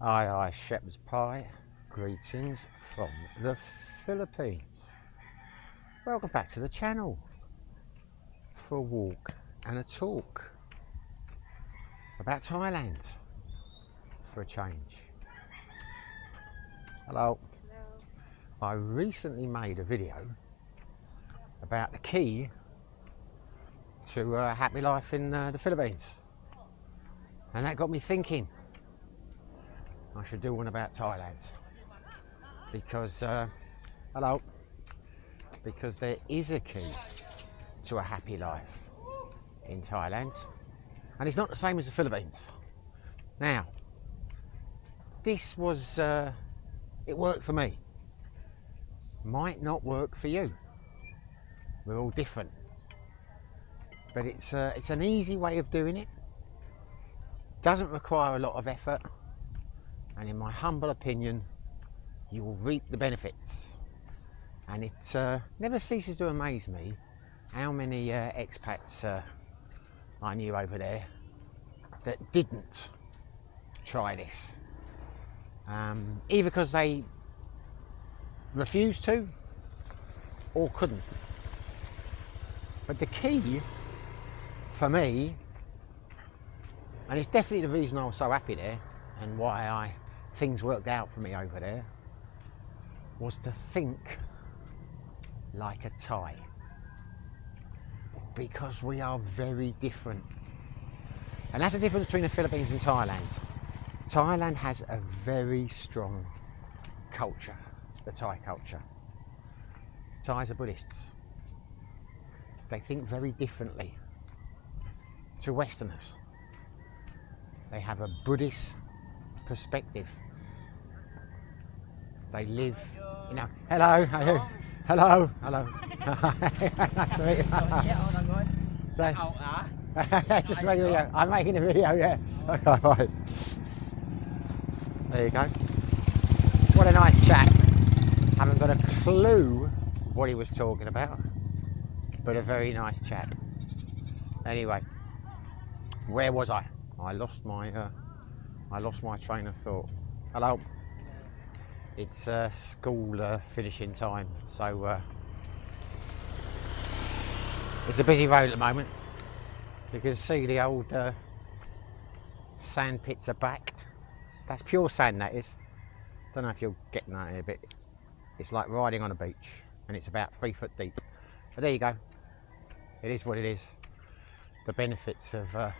Aye, shepherd's pie. Greetings from the Philippines. Welcome back to the channel for a walk and a talk about Thailand for a change. Hello. I recently made a video about the key to a happy life in the Philippines, and that got me thinking I should do one about Thailand because because there is a key to a happy life in Thailand, and it's not the same as the Philippines. Now, this was it worked for me, might not work for you. We're all different, but it's an easy way of doing it. Doesn't require a lot of effort, and in my humble opinion, you will reap the benefits. And it never ceases to amaze me how many expats I knew over there that didn't try this, either because they refused to or couldn't. But the key for me, and it's definitely the reason I was so happy there and why things worked out for me over there, was to think like a Thai, because we are very different. And that's the difference between the Philippines and Thailand. Thailand has a very strong culture, the Thai culture. Thais are Buddhists. They think very differently to Westerners. They have a Buddhist perspective. They live, you know, hello, hello. Nice to meet you. Just making a video. I'm making a video, yeah. Okay, right. There you go. What a nice chat. Haven't got a clue what he was talking about, but a very nice chat. Anyway, where was I? I lost my train of thought. Hello. It's school finishing time, so it's a busy road at the moment. You can see the old sand pits are back. That's pure sand, that is. Don't know if you're getting that here, but it's like riding on a beach, and it's about 3 foot deep. But there you go. It is what it is. The benefits of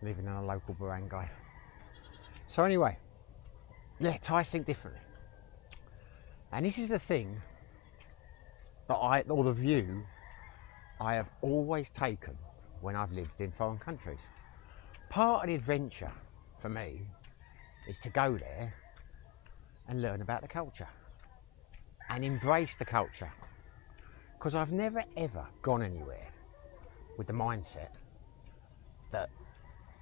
living in a local barangay. So anyway, yeah, Thais think differently. And this is the thing that or the view I have always taken when I've lived in foreign countries. Part of the adventure for me is to go there and learn about the culture and embrace the culture, because I've never ever gone anywhere with the mindset that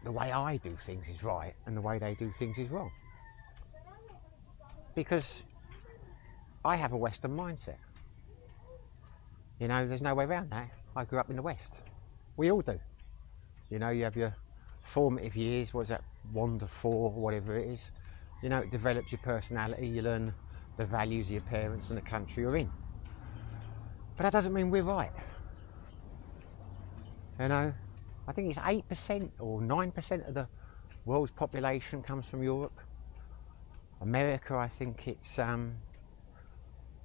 the way I do things is right and the way they do things is wrong, because I have a Western mindset. You know, there's no way around that. I grew up in the West. We all do. You know, you have your formative years, what is that, 1 to 4, whatever it is. You know, it develops your personality, you learn the values of your parents and the country you're in. But that doesn't mean we're right. You know, I think it's 8% or 9% of the world's population comes from Europe. America, I think it's a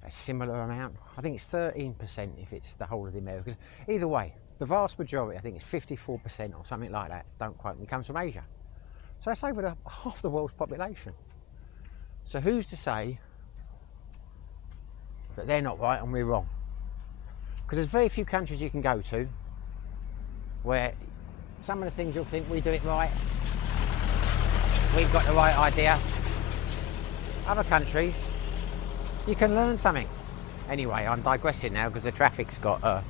similar amount. I think it's 13% if it's the whole of the Americas. Either way, the vast majority, I think it's 54% or something like that, don't quote me, comes from Asia. So that's over half the world's population. So who's to say that they're not right and we're wrong? Because there's very few countries you can go to where some of the things you'll think we do it right, we've got the right idea. Other countries, you can learn something. Anyway, I'm digressing now because the traffic's got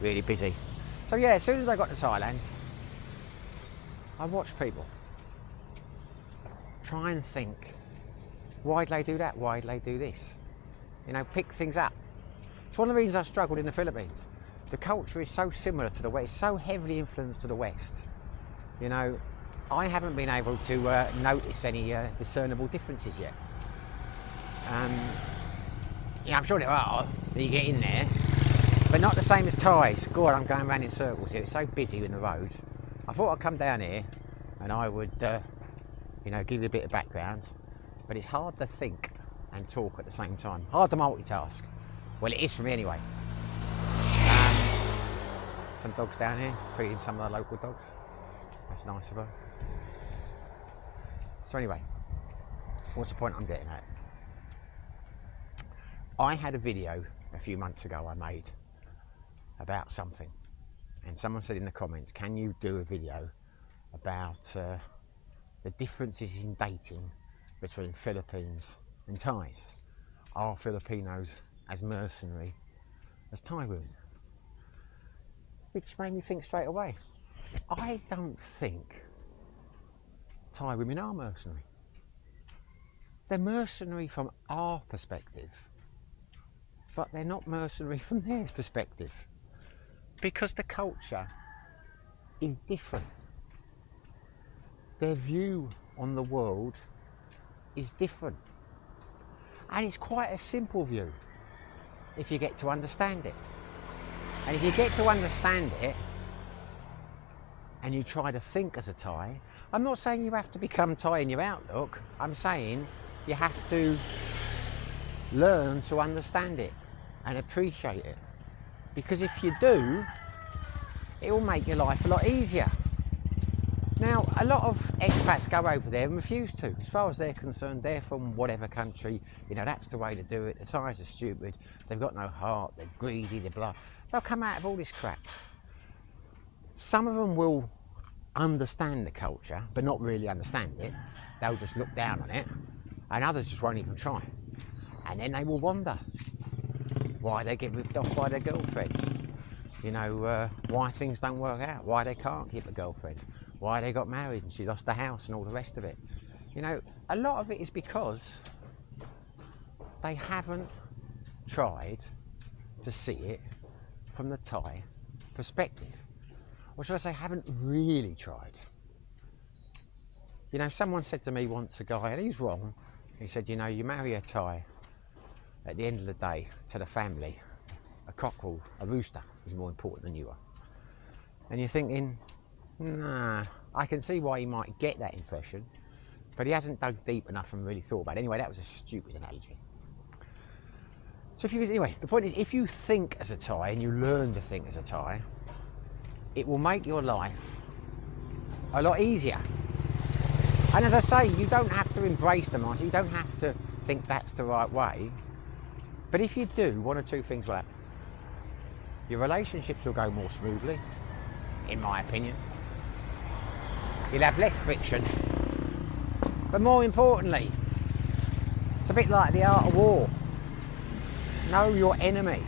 really busy. So yeah, as soon as I got to Thailand, I watched people try and think, why'd they do that? Why'd they do this? You know, pick things up. It's one of the reasons I've struggled in the Philippines. The culture is so similar to the West, so heavily influenced to the West. You know, I haven't been able to notice any discernible differences yet. Yeah, I'm sure there are, that you get in there, but not the same as Thais. God, I'm going around in circles here. It's so busy in the road. I thought I'd come down here and I would, you know, give you a bit of background, but it's hard to think and talk at the same time. Hard to multitask. Well, it is for me anyway. Some dogs down here, feeding some of the local dogs. That's nice of her. So anyway, what's the point I'm getting at? I had a video a few months ago I made about something, and someone said in the comments, can you do a video about the differences in dating between Philippines and Thais? Are Filipinos as mercenary as Thai women? Which made me think straight away, I don't think Thai women are mercenary. They're mercenary from our perspective, but they're not mercenary from theirs perspective, because the culture is different. Their view on the world is different, and it's quite a simple view if you get to understand it. And if you get to understand it and you try to think as a Thai, I'm not saying you have to become Thai in your outlook, I'm saying you have to learn to understand it and appreciate it, because if you do, it will make your life a lot easier. Now, a lot of expats go over there and refuse to. As far as they're concerned, they're from whatever country, you know, that's the way to do it. The Thais are stupid, they've got no heart, they're greedy, they're blah. They'll come out of all this crap. Some of them will understand the culture, but not really understand it. They'll just look down on it, and others just won't even try. And then they will wonder why they get ripped off by their girlfriends. You know, why things don't work out, why they can't keep a girlfriend, why they got married and she lost the house and all the rest of it. You know, a lot of it is because they haven't tried to see it from the Thai perspective. Or should I say, haven't really tried. You know, someone said to me once, a guy, and he's wrong, he said, you know, you marry a Thai, at the end of the day, to the family, a cockerel, a rooster is more important than you are. And you're thinking, nah, I can see why he might get that impression, but he hasn't dug deep enough and really thought about it. Anyway, that was a stupid analogy. So anyway, the point is, if you think as a Thai and you learn to think as a Thai, it will make your life a lot easier. And as I say, you don't have to embrace the mindset, you don't have to think that's the right way. But if you do, one or two things will happen. Your relationships will go more smoothly, in my opinion. You'll have less friction. But more importantly, it's a bit like the art of war. Know your enemy.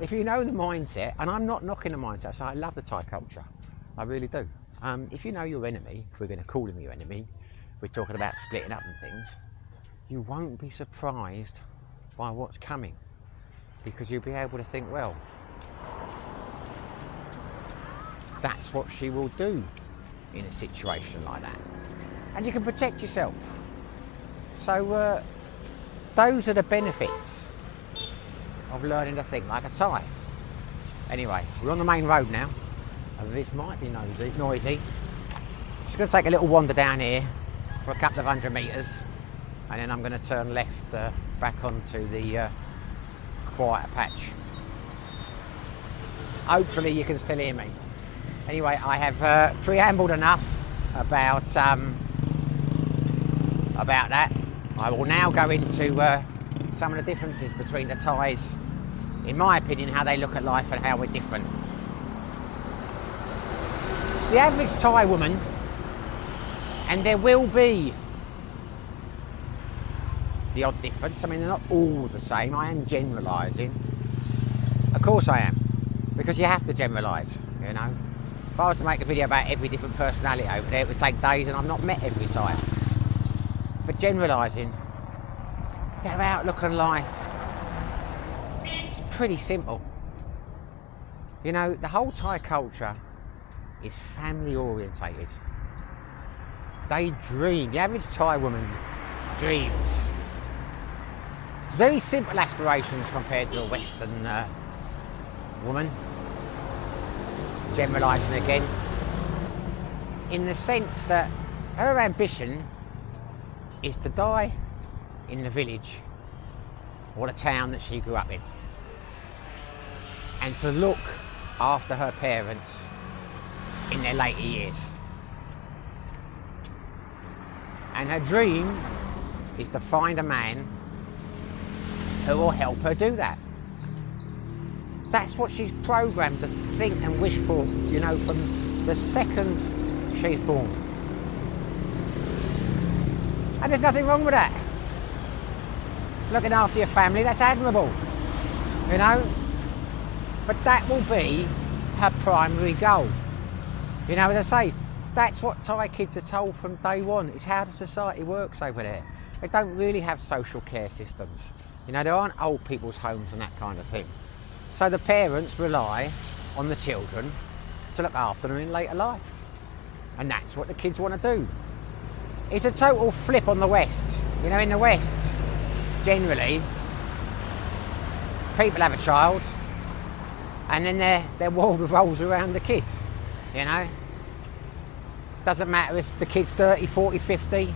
If you know the mindset, and I'm not knocking the mindset, so I love the Thai culture, I really do. If you know your enemy, if we're going to call him your enemy, we're talking about splitting up and things, you won't be surprised by what's coming, because you'll be able to think, well, that's what she will do in a situation like that, and you can protect yourself. So those are the benefits of learning to think like a Thai. Anyway, we're on the main road now, and this might be noisy. Just going to take a little wander down here for a couple of 100 metres, and then I'm going to turn left back onto the quieter patch. Hopefully you can still hear me. Anyway, I have preambled enough about that. I will now go into some of the differences between the Thais, in my opinion, how they look at life and how we're different. The average Thai woman, and there will be the odd difference, I mean, they're not all the same, I am generalising. Of course I am, because you have to generalise, you know. If I was to make a video about every different personality over there, it would take days, and I've not met every Thai. But generalising, their outlook on life is pretty simple. You know, the whole Thai culture is family orientated. they dream. The average Thai woman dreams. It's very simple aspirations compared to a Western woman. Generalising again. In the sense that her ambition is to die in the village or the town that she grew up in, and to look after her parents in their later years. And her dream is to find a man who will help her do that. That's what she's programmed to think and wish for, you know, from the second she's born. And there's nothing wrong with that. Looking after your family, that's admirable, you know. But that will be her primary goal. You know, as I say, that's what Thai kids are told from day one. It's how the society works over there. They don't really have social care systems. You know, there aren't old people's homes and that kind of thing. So the parents rely on the children to look after them in later life. And that's what the kids want to do. It's a total flip on the West. You know, in the West, generally, people have a child and then their world revolves around the kid, you know. Doesn't matter if the kid's 30, 40, 50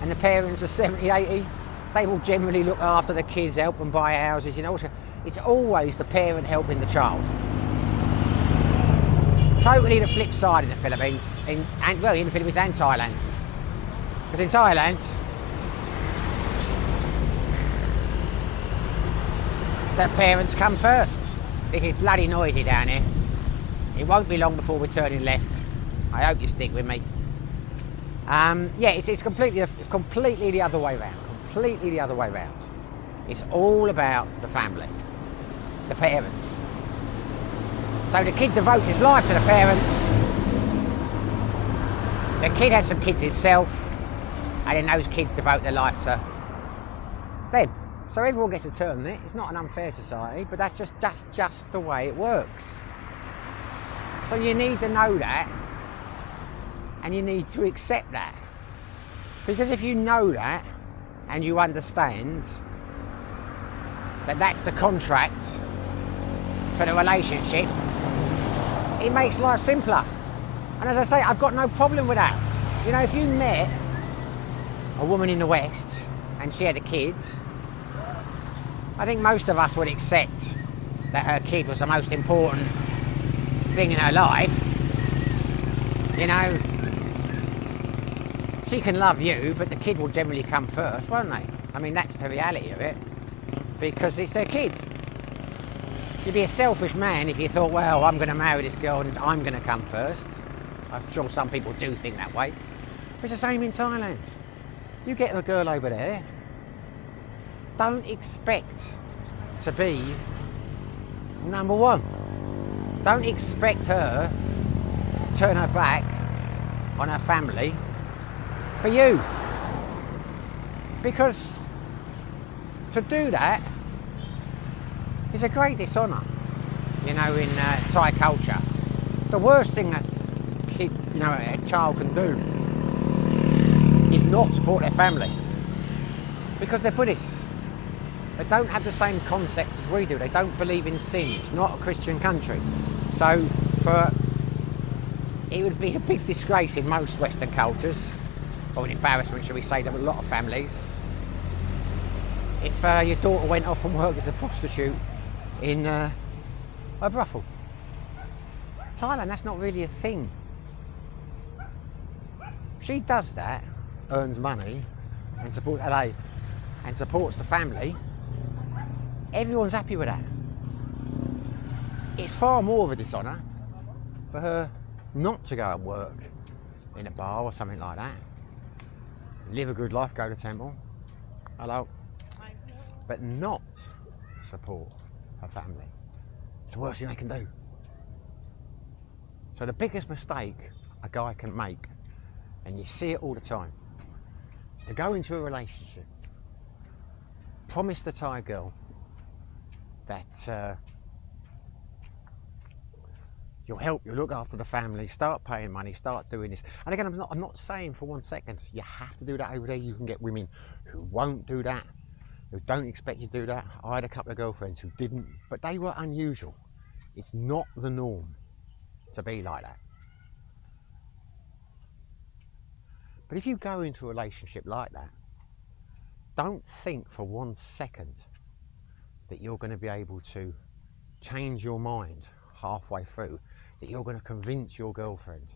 and the parents are 70, 80, they will generally look after the kids, help them buy houses, you know. It's always the parent helping the child. Totally the flip side in the Philippines, in the Philippines and Thailand. Because in Thailand, the parents come first. This is bloody noisy down here. It won't be long before we're turning left. I hope you stick with me. Yeah, it's completely the other way round. Completely the other way round. It's all about the family, the parents. So the kid devotes his life to the parents. The kid has some kids himself, and then those kids devote their life to them. So everyone gets a turn in it. It's not an unfair society, but that's just the way it works. So you need to know that, and you need to accept that. Because if you know that, and you understand that that's the contract for the relationship, it makes life simpler. And as I say, I've got no problem with that. You know, if you met a woman in the West and she had a kid, I think most of us would accept that her kid was the most important thing in her life. You know, she can love you, but the kid will generally come first, won't they? I mean, that's the reality of it, because it's their kids. You'd be a selfish man if you thought, well, I'm going to marry this girl and I'm going to come first. I'm sure some people do think that way. It's the same in Thailand. You get a girl over there, don't expect to be number one. Don't expect her to turn her back on her family for you. Because to do that is a great dishonour, you know, in Thai culture. The worst thing that a child can do is not support their family, because they're Buddhists. They don't have the same concepts as we do. They don't believe in sin. It's not a Christian country. So it would be a big disgrace in most Western cultures, or an embarrassment, shall we say, to a lot of families, if your daughter went off and worked as a prostitute in a brothel. Thailand, that's not really a thing. She does that, earns money, and supports the family. Everyone's happy with that. It's far more of a dishonour for her not to go and work in a bar or something like that. Live a good life, go to temple, hello, but not support her family. It's the worst thing they can do. So the biggest mistake a guy can make, and you see it all the time, is to go into a relationship, promise the Thai girl that You'll help, you'll look after the family, start paying money, start doing this. And again, I'm not saying for 1 second you have to do that over there. You can get women who won't do that, who don't expect you to do that. I had a couple of girlfriends who didn't, but they were unusual. It's not the norm to be like that. But if you go into a relationship like that, don't think for 1 second that you're going to be able to change your mind halfway through, that you're going to convince your girlfriend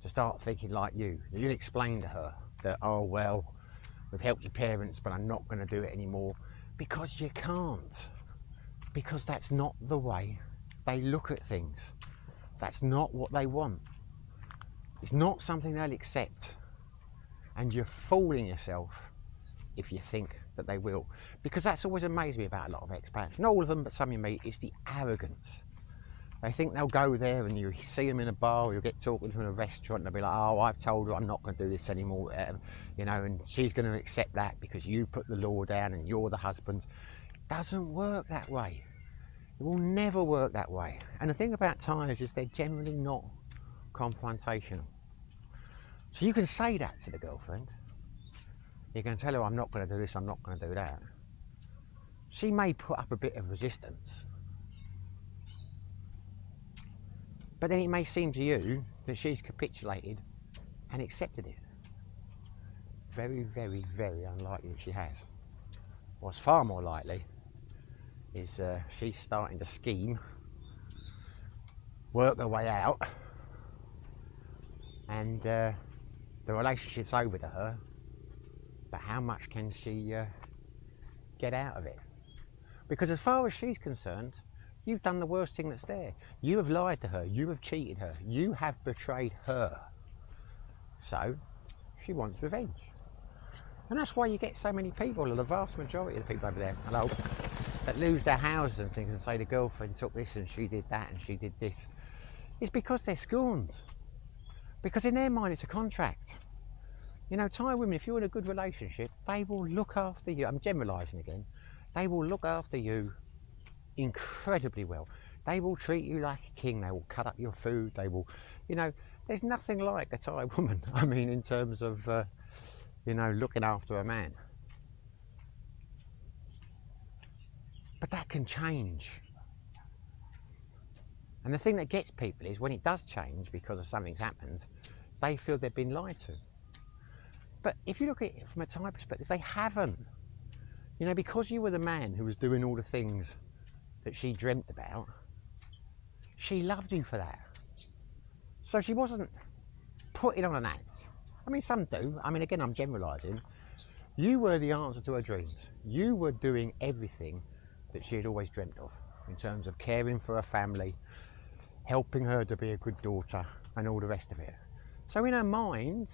to start thinking like you. You'll explain to her that, oh well, we've helped your parents, but I'm not going to do it anymore, because you can't. Because that's not the way they look at things. That's not what they want. It's not something they'll accept. And you're fooling yourself if you think that they will. Because that's always amazed me about a lot of expats. Not all of them, but some you meet, it's the arrogance. They think they'll go there and you see them in a bar, or you'll get talking to them in a restaurant, and they'll be like, oh, I've told her I'm not going to do this anymore, you know, and she's going to accept that because you put the law down and you're the husband. It doesn't work that way. It will never work that way. And the thing about Thais is they're generally not confrontational. So you can say that to the girlfriend. You can tell her, I'm not going to do this, I'm not going to do that. She may put up a bit of resistance, but then it may seem to you that she's capitulated and accepted it. Very, very, very unlikely that she has. What's far more likely is she's starting to scheme, work her way out, and the relationship's over to her, but how much can she get out of it? Because as far as she's concerned, you've done the worst thing that's there. You have lied to her, you have cheated her, you have betrayed her. So she wants revenge. And that's why you get so many people, or the vast majority of the people over there, hello, that lose their houses and things and say the girlfriend took this and she did that and she did this. It's because they're scorned. Because in their mind it's a contract. You know, Thai women, if you're in a good relationship, they will look after you. I'm generalising again. They will look after you incredibly well. They will treat you like a king. They will cut up your food. They will, you know, there's nothing like a Thai woman. I mean, in terms of, you know, looking after a man. But that can change. And the thing that gets people is when it does change because of something's happened, they feel they've been lied to. But if you look at it from a Thai perspective, they haven't. You know, because you were the man who was doing all the things that she dreamt about, she loved you for that. So she wasn't putting on an act. I mean, some do. I mean, again, I'm generalising. You were the answer to her dreams. You were doing everything that she had always dreamt of in terms of caring for her family, helping her to be a good daughter, and all the rest of it. So in her mind,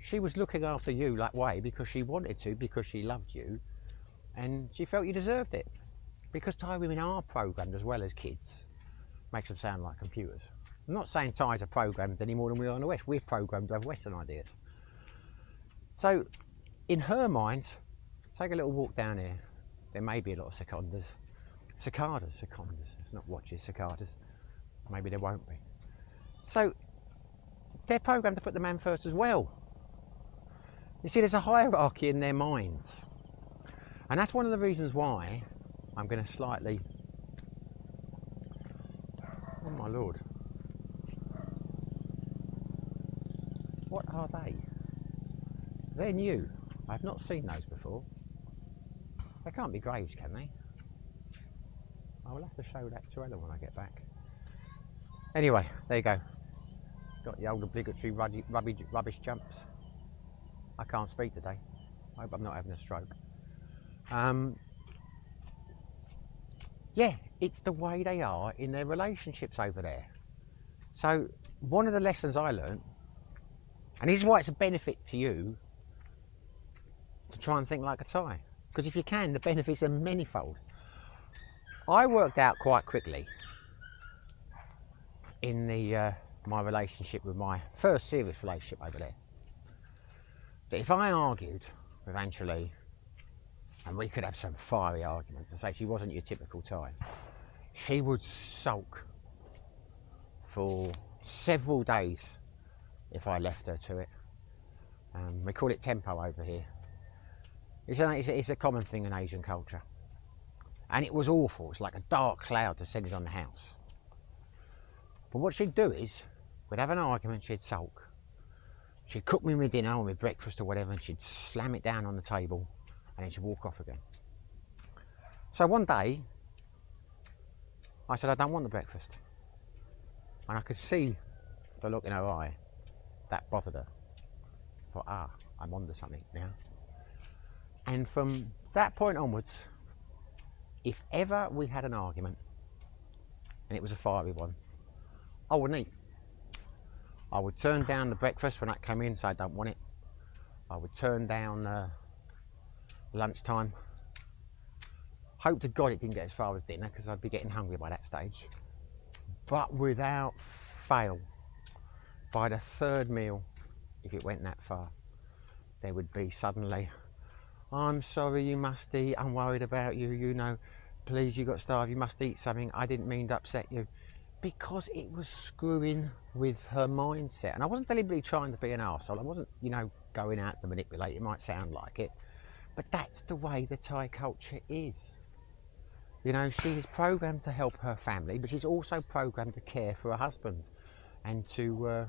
she was looking after you that way because she wanted to, because she loved you, and she felt you deserved it. Because Thai women are programmed as well as kids. Makes them sound like computers. I'm not saying Thais are programmed any more than we are in the West. We're programmed to have Western ideas. So in her mind, take a little walk down here. There may be a lot of cicadas. Cicadas. It's not watches, cicadas. Maybe there won't be. So they're programmed to put the man first as well. You see, there's a hierarchy in their minds. And that's one of the reasons why I'm going to slightly... Oh my Lord. What are they? They're new. I've not seen those before. They can't be graves, can they? I will have to show that to Ellen when I get back. Anyway, there you go. Got the old obligatory rubbish jumps. I can't speak today. I hope I'm not having a stroke. Yeah, it's the way they are in their relationships over there. So one of the lessons I learned, and this is why it's a benefit to you to try and think like a Thai, because if you can, the benefits are manyfold. I worked out quite quickly in the my relationship with my first serious relationship over there, that if I argued with Angelie, and we could have some fiery arguments, and say she wasn't your typical Thai, she would sulk for several days if I left her to it. We call it tempo over here. It's a common thing in Asian culture. And it was awful. It's like a dark cloud descended on the house. But what she'd do is, we'd have an argument, she'd sulk. She'd cook me my dinner or my breakfast or whatever, and she'd slam it down on the table, and then she'd walk off again. So one day, I said, I don't want the breakfast. And I could see the look in her eye. That bothered her. I thought, I'm onto something now. And from that point onwards, if ever we had an argument, and it was a fiery one, I wouldn't eat. I would turn down the breakfast when that came in, so I don't want it. I would turn down lunchtime. Hope to God it didn't get as far as dinner, because I'd be getting hungry by that stage. But without fail, by the third meal, if it went that far, there would be suddenly, I'm sorry, you must eat, I'm worried about you, you know, please, you got starved, you must eat something, I didn't mean to upset you. Because it was screwing with her mindset. And I wasn't deliberately trying to be an arsehole. I wasn't, you know, going out to manipulate. It might sound like it. But that's the way the Thai culture is. You know, she is programmed to help her family, but she's also programmed to care for her husband and to,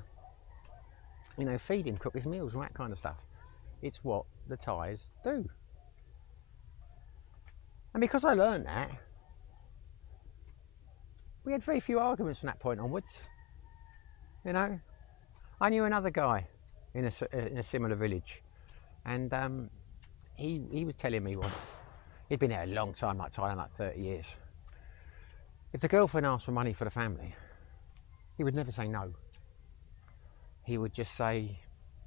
you know, feed him, cook his meals, all that kind of stuff. It's what the Thais do. And because I learned that, we had very few arguments from that point onwards. You know, I knew another guy in a similar village, and he was telling me once, he'd been there a long time, like Thailand, like 30 years. If the girlfriend asked for money for the family, he would never say no. He would just say,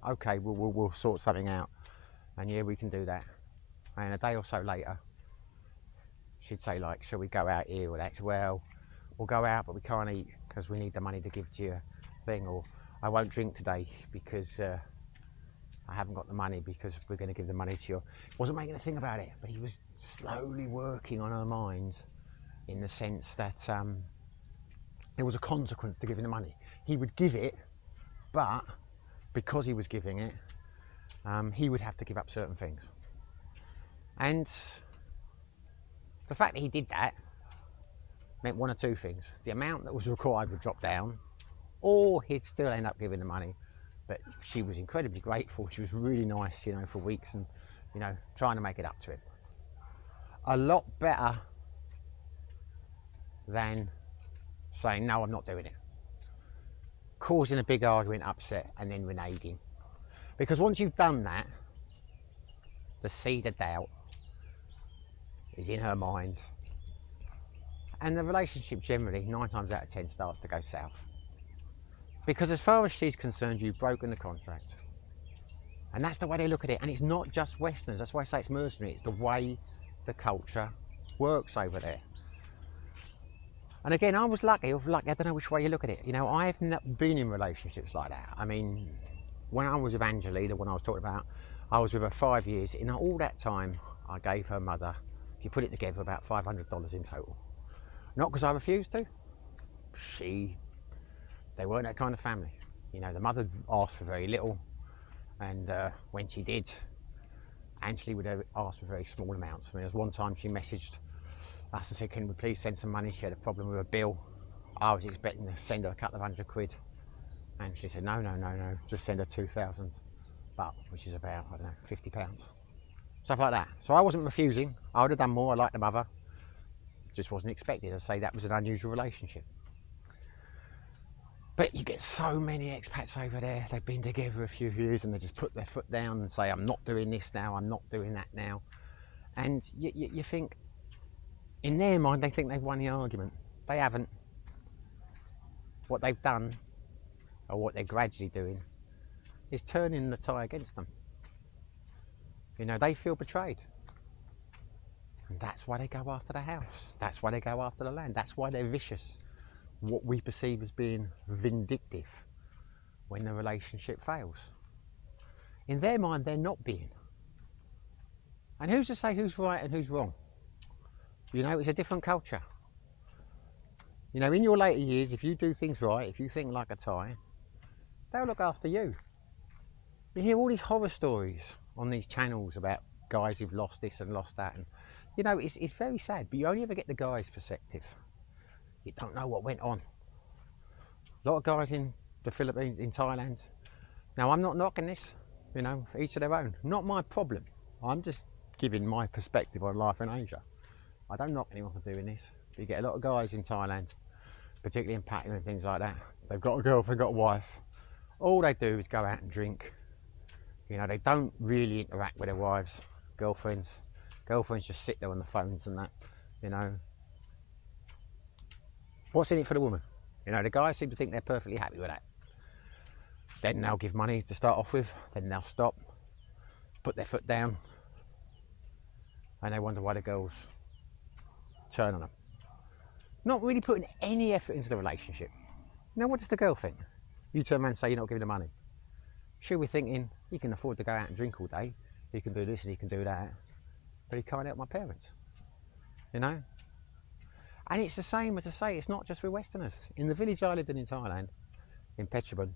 okay, we'll sort something out, and yeah, we can do that. And a day or so later, she'd say, like, shall we go out here or that? Well, we'll go out, but we can't eat because we need the money to give to your thing, or I won't drink today because I haven't got the money because we're going to give the money to your... Wasn't making a thing about it, but he was slowly working on her mind in the sense that there was a consequence to giving the money. He would give it, but because he was giving it, he would have to give up certain things. And the fact that he did that meant one or two things. The amount that was required would drop down, or he'd still end up giving the money. But she was incredibly grateful. She was really nice, you know, for weeks, and, you know, trying to make it up to him. A lot better than saying, no, I'm not doing it. Causing a big argument, upset, and then reneging. Because once you've done that, the seed of doubt is in her mind. And the relationship generally, 9 times out of 10, starts to go south. Because as far as she's concerned, you've broken the contract. And that's the way they look at it. And it's not just Westerners. That's why I say it's mercenary. It's the way the culture works over there. And again, I was lucky. I don't know which way you look at it. You know, I've not been in relationships like that. I mean, when I was with Angela, the one I was talking about, I was with her 5 years. In all that time, I gave her mother, if you put it together, about $500 in total. Not because I refused to. They weren't that kind of family. You know, the mother asked for very little, and when she did, Angela would ask for very small amounts. I mean, there was one time she messaged us and said, can we please send some money? She had a problem with a bill. I was expecting to send her a couple of £100, and she said, no, just send her 2,000 baht, which is about, I don't know, £50. Stuff like that. So I wasn't refusing. I would have done more. I liked the mother. Just wasn't expected. I'd say that was an unusual relationship. But you get so many expats over there, they've been together a few years and they just put their foot down and say, I'm not doing this now, I'm not doing that now. And you think, in their mind, they think they've won the argument. They haven't. What they've done, or what they're gradually doing, is turning the Thai against them. You know, they feel betrayed. And that's why they go after the house. That's why they go after the land. That's why they're vicious. What we perceive as being vindictive when the relationship fails. In their mind, they're not being. And who's to say who's right and who's wrong? You know, it's a different culture. You know, in your later years, if you do things right, if you think like a Thai, they'll look after you. You hear all these horror stories on these channels about guys who've lost this and lost that, and you know, it's very sad, but you only ever get the guy's perspective. You don't know what went on. A lot of guys in the Philippines, in Thailand. Now, I'm not knocking this, you know, each of their own. Not my problem. I'm just giving my perspective on life in Asia. I don't knock anyone for doing this. You get a lot of guys in Thailand, particularly in Pattaya and things like that. They've got a girlfriend, got a wife. All they do is go out and drink. You know, they don't really interact with their wives, girlfriends. Girlfriends just sit there on the phones and that, you know. What's in it for the woman? You know, the guys seem to think they're perfectly happy with that. Then they'll give money to start off with, then they'll stop, put their foot down, and they wonder why the girls turn on them. Not really putting any effort into the relationship. Now, what does the girl think? You turn around and say you're not giving the money. She'll be thinking, he can afford to go out and drink all day, he can do this and he can do that, but he can't help my parents, you know? And it's the same, as I say, it's not just with Westerners. In the village I lived in Thailand, in Phetchabun,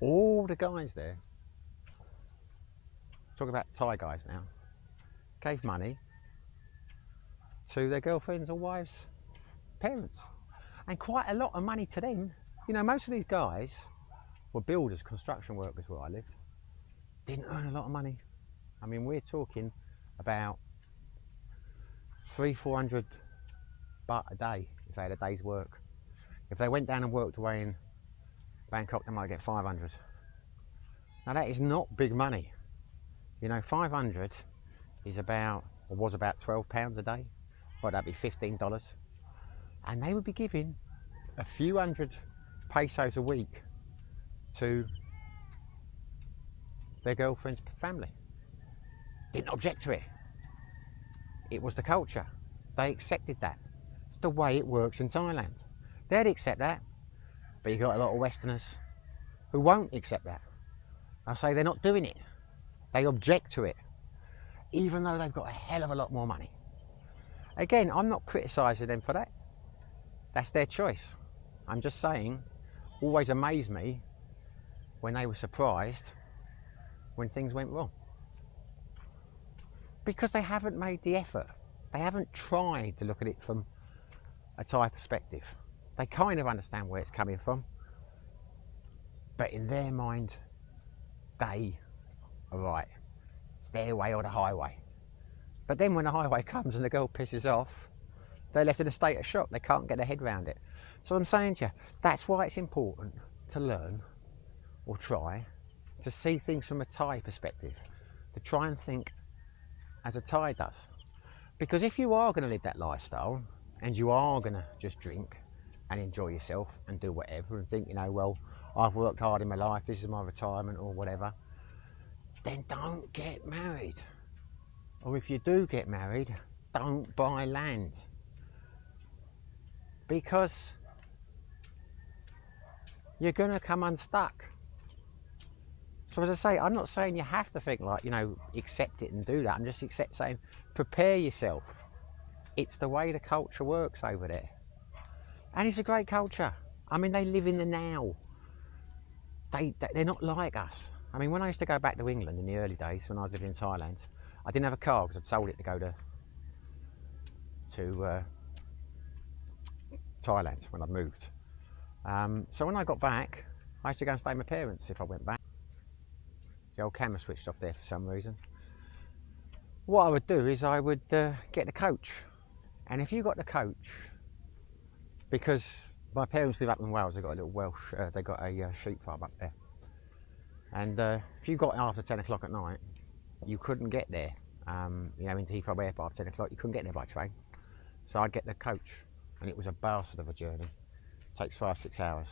all the guys there, talking about Thai guys now, gave money to their girlfriends or wives' parents. And quite a lot of money to them. You know, most of these guys were builders, construction workers where I lived. Didn't earn a lot of money. I mean, we're talking about 300-400 baht a day if they had a day's work. If they went down and worked away in Bangkok, they might get 500. Now that is not big money. You know, 500 is about, or was about £12 a day. Well, that'd be $15. And they would be giving a few hundred pesos a week to their girlfriend's family. Didn't object to it. It was the culture. They accepted that. It's the way it works in Thailand. They'd accept that, but you got a lot of Westerners who won't accept that. I say they're not doing it. They object to it, even though they've got a hell of a lot more money. Again, I'm not criticising them for that. That's their choice. I'm just saying, always amazed me when they were surprised when things went wrong. Because they haven't made the effort. They haven't tried to look at it from a Thai perspective. They kind of understand where it's coming from, but in their mind, they are right. It's their way or the highway. But then when the highway comes and the girl pisses off, they're left in a state of shock. They can't get their head around it. So I'm saying to you, that's why it's important to learn or try to see things from a Thai perspective, to try and think as a Thai does. Because if you are going to live that lifestyle and you are going to just drink and enjoy yourself and do whatever and think, you know, well, I've worked hard in my life, this is my retirement or whatever, then don't get married. Or if you do get married, don't buy land. Because you're going to come unstuck. So as I say, I'm not saying you have to think like, you know, accept it and do that. I'm just saying, prepare yourself. It's the way the culture works over there. And it's a great culture. I mean, they live in the now. They're not like us. I mean, when I used to go back to England in the early days, when I was living in Thailand, I didn't have a car because I'd sold it to go to Thailand when I'd moved. So when I got back, I used to go and stay with my parents if I went back. The old camera switched off there for some reason. What I would do is I would get the coach. And if you got the coach, because my parents live up in Wales, they've got a little Welsh, they've got a sheep farm up there. And if you got after 10 o'clock at night, you couldn't get there. You know, into Heathrow Airport after 10 o'clock, you couldn't get there by train. So I'd get the coach, and it was a bastard of a journey. It takes 5-6 hours.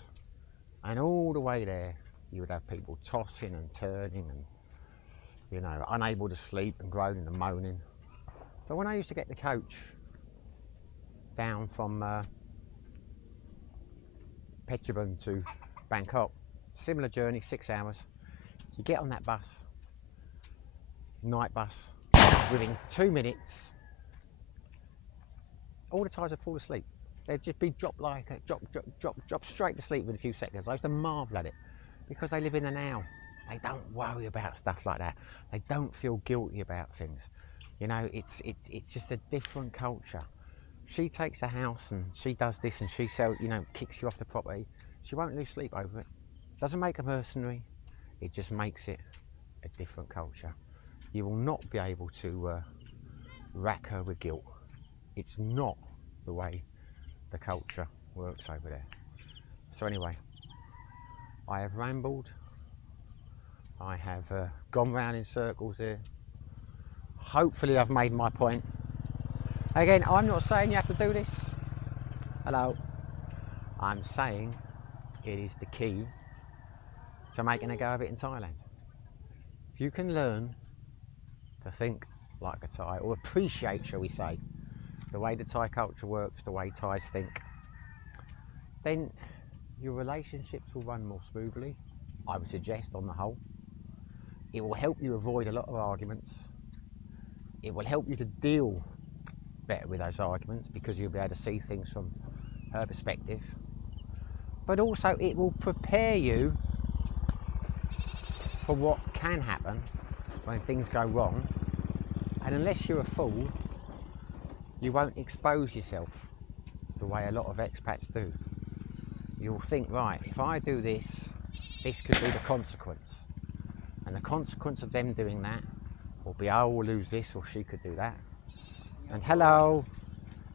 And all the way there, you would have people tossing and turning and, you know, unable to sleep and groaning and moaning. But when I used to get the coach down from Phetchabun to Bangkok, similar journey, 6 hours, you get on that bus, night bus, within 2 minutes, all the Thais would fall asleep. They'd just be drop straight to sleep within a few seconds. I used to marvel at it because they live in the now. They don't worry about stuff like that. They don't feel guilty about things. You know, it's just a different culture. She takes a house and she does this and she sells, you know, kicks you off the property. She won't lose sleep over it. Doesn't make a mercenary. It just makes it a different culture. You will not be able to rack her with guilt. It's not the way the culture works over there. So anyway, I have rambled. I have gone round in circles here. Hopefully I've made my point. Again, I'm not saying you have to do this. Hello. I'm saying it is the key to making a go of it in Thailand. If you can learn to think like a Thai, or appreciate, shall we say, the way the Thai culture works, the way Thais think, then your relationships will run more smoothly, I would suggest, on the whole. It will help you avoid a lot of arguments. It will help you to deal better with those arguments because you'll be able to see things from her perspective. But also it will prepare you for what can happen when things go wrong. And unless you're a fool, you won't expose yourself the way a lot of expats do. You'll think, right, if I do this, this could be the consequence. And the consequence of them doing that will be, I will lose this, or she could do that. And hello,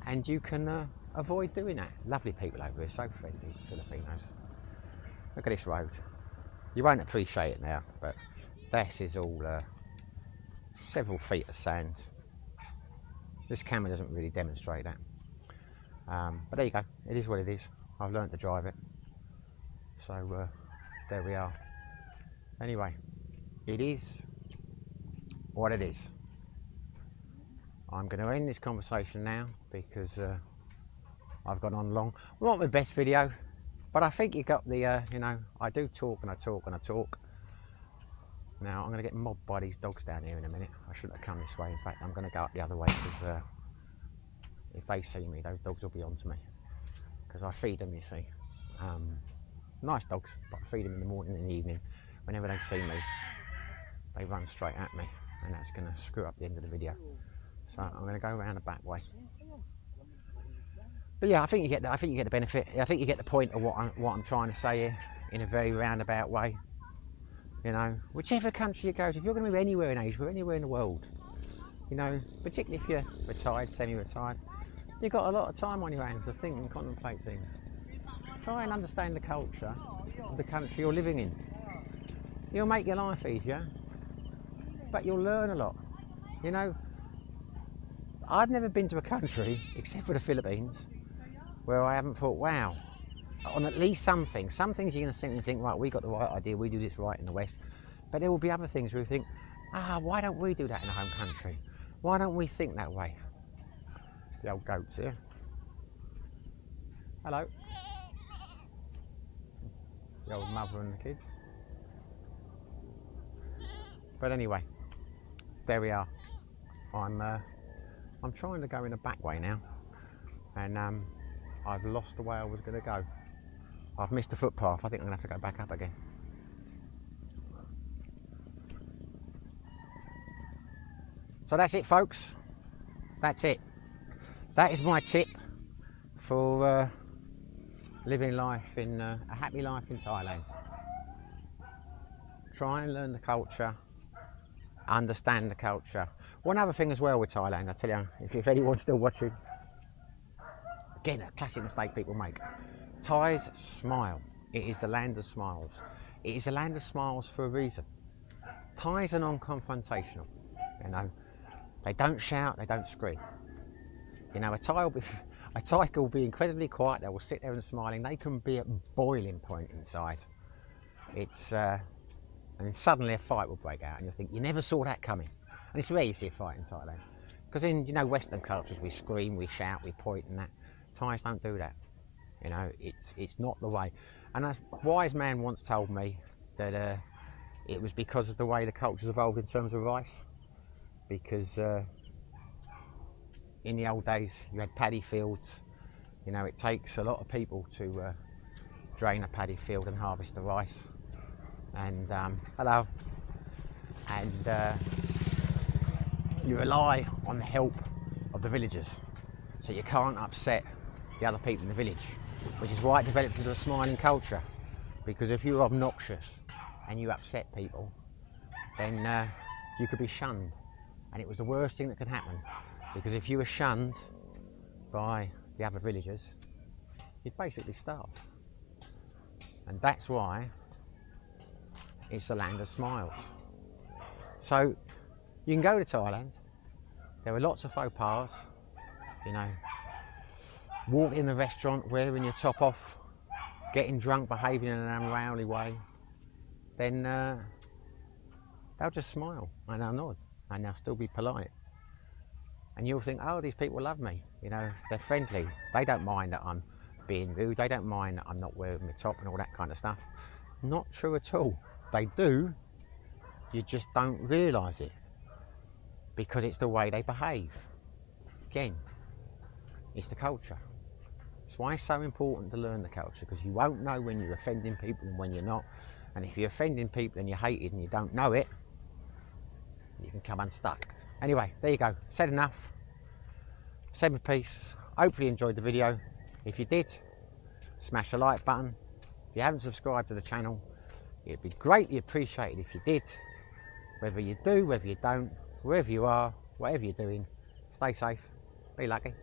and you can avoid doing that. Lovely people over here, so friendly, Filipinos. Look at this road. You won't appreciate it now, but this is all several feet of sand. This camera doesn't really demonstrate that. But there you go, it is what it is. I've learned to drive it. So there we are. Anyway, it is what it is. I'm going to end this conversation now because I've gone on long. Not my best video, but I think you got the, you know, I do talk and I talk and I talk. Now I'm going to get mobbed by these dogs down here in a minute. I shouldn't have come this way. In fact, I'm going to go up the other way because if they see me, those dogs will be onto me. Because I feed them, you see. Nice dogs, but I feed them in the morning and in the evening. Whenever they see me, they run straight at me, and that's going to screw up the end of the video. So I'm going to go around the back way. But yeah, I think you get the benefit. I think you get the point of what I'm trying to say here in a very roundabout way. You know, whichever country you go to, if you're going to move anywhere in Asia or anywhere in the world, you know, particularly if you're retired, semi-retired, you've got a lot of time on your hands to think and contemplate things. Try and understand the culture of the country you're living in. You'll make your life easier, but you'll learn a lot. You know, I've never been to a country, except for the Philippines, where I haven't thought, wow, on at least some things. Some things you're going to sit and think, right, we got the right idea, we do this right in the West. But there will be other things where you think, why don't we do that in our home country? Why don't we think that way? The old goats here. Hello. The old mother and the kids. But anyway, there we are. I'm trying to go in a back way now, and I've lost the way I was going to go. I've missed the footpath. I think I'm going to have to go back up again. So that's it, folks. That's it. That is my tip for living life in a happy life in Thailand. Try and learn the culture, understand the culture. One other thing as well with Thailand, I tell you, if anyone's still watching, again, a classic mistake people make. Thais smile. It is the land of smiles. It is a land of smiles for a reason. Thais are non-confrontational. You know, they don't shout, they don't scream. You know, a Thai will be incredibly quiet. They will sit there and smiling. They can be at boiling point inside. It's and then suddenly a fight will break out, and you'll think you never saw that coming. And it's rare you see a fight in Thailand, because in, you know, Western cultures we scream, we shout, we point, and that. Thais don't do that. You know, it's not the way. And a wise man once told me that it was because of the way the culture's evolved in terms of rice. Because in the old days you had paddy fields, You know, it takes a lot of people to drain a paddy field and harvest the rice. And hello. And you rely on the help of the villagers, so you can't upset the other people in the village, which is why it developed into a smiling culture. Because if you're obnoxious and you upset people, then you could be shunned, and it was the worst thing that could happen, because if you were shunned by the other villagers, you'd basically starve. And that's why it's the land of smiles. So you can go to Thailand. There are lots of faux pas, you know, walking in a restaurant wearing your top off, getting drunk, behaving in an unruly way, then they'll just smile and they'll nod and they'll still be polite. And you'll think, oh, these people love me, you know, they're friendly. They don't mind that I'm being rude. They don't mind that I'm not wearing my top and all that kind of stuff. Not true at all. They do, you just don't realise it, because it's the way they behave. Again, it's the culture. That's why it's so important to learn the culture, because you won't know when you're offending people and when you're not. And if you're offending people and you're hated and you don't know it, you can come unstuck. Anyway, there you go. Said enough. Said my piece. Hopefully you enjoyed the video. If you did, smash the like button. If you haven't subscribed to the channel, it'd be greatly appreciated if you did. Whether you do, whether you don't, wherever you are, whatever you're doing, stay safe, be lucky.